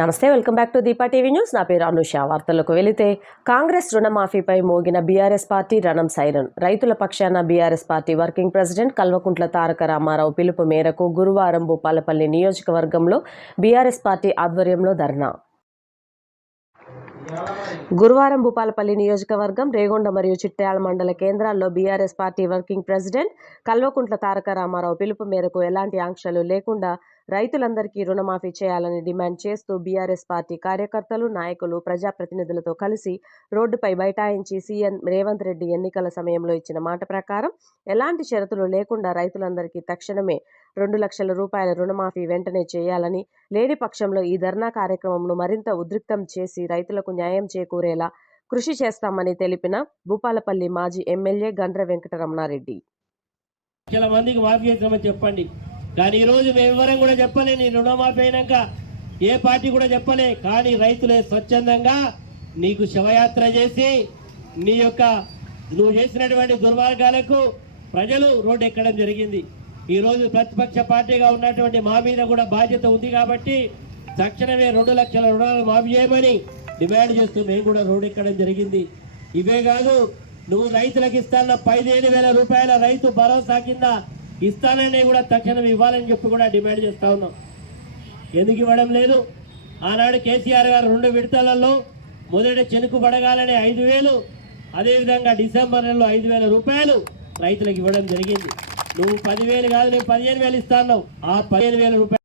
నమస్తే, welcome back to Deepa TV news. నా పేరు అనుష. వార్తలకు వెళితే, కాంగ్రెస్ రుణమాఫీపై మోగిన బీఆర్ఎస్ పార్టీ రణం సైరన్. రైతుల పక్షాన BRS party working president Kalvakuntla Taraka Ramarao పిలుపు మేరకు గురువారం భూపాలపల్లి నియోజకవర్గంలో బీఆర్ఎస్ పార్టీ ఆధ్వర్యంలో ధర్నా. గురువారం భూపాలపల్లి నియోజకవర్గం రేగొండ మరియు చిట్యాల మండల కేంద్రాల్లో BRS party working president Kalvakuntla Taraka Ramarao పిలుపు మేరకు ఎలాంటి ఆంక్షలు లేకుండా రైతులందరికీ రుణమాఫీ చేయాలని డిమాండ్ చేస్తూ బీఆర్ఎస్ పార్టీ కార్యకర్తలు, నాయకులు, ప్రజాప్రతినిధులతో కలిసి రోడ్డుపై బైఠాయించి సీఎం రేవంత్ రెడ్డి ఎన్నికల సమయంలో ఇచ్చిన మాట ప్రకారం ఎలాంటి షరతులు లేకుండా రైతులందరికీ తక్షణమే 2 లక్షల రూపాయల రుణమాఫీ వెంటనే చేయాలని, లేని పక్షంలో ఈ ధర్నా కార్యక్రమంను మరింత ఉధృతం చేసి రైతులకు న్యాయం చేకూరేలా కృషి చేస్తామని తెలిపిన భూపాలపల్లి మాజీ ఎమ్మెల్యే గండ్ర వెంకటరమణారెడ్డి. చాలా మందికి మాఫీ చేస్తామని చెప్పండి, కానీ ఈరోజు మేమెవరం కూడా చెప్పలే. నీ రుణమాఫీ అయినాక ఏ పార్టీ కూడా చెప్పలే. కానీ రైతులే స్వచ్ఛందంగా నీకు శవయాత్ర చేసి నువ్వు చేసినటువంటి దుర్మార్గాలకు ప్రజలు రోడ్డు ఎక్కడం జరిగింది. ఈరోజు ప్రతిపక్ష పార్టీగా ఉన్నటువంటి మా మీద కూడా బాధ్యత ఉంది కాబట్టి తక్షణమే 2 లక్షల రుణాలు మాఫీ చేయమని డిమాండ్ చేస్తూ మేము కూడా రోడ్డు ఎక్కడం జరిగింది. ఇవే కాదు, నువ్వు రైతులకు ఇస్తాన్న 15,000 రూపాయల రైతు భరోసా కింద ఇస్తానని కూడా తక్షణం ఇవ్వాలని చెప్పి కూడా డిమాండ్ చేస్తా ఉన్నాం. ఎందుకు ఇవ్వడం లేదు? ఆనాడు కేసీఆర్ గారు 2 విడతలలో మొదటి చెనుకు పడగాలని 5,000, అదేవిధంగా డిసెంబర్ నెలలో 5,000 రూపాయలు రైతులకు ఇవ్వడం జరిగింది. నువ్వు 10,000 కాదు, నేను 15,000 ఇస్తాను. ఆ 15,000 రూపాయలు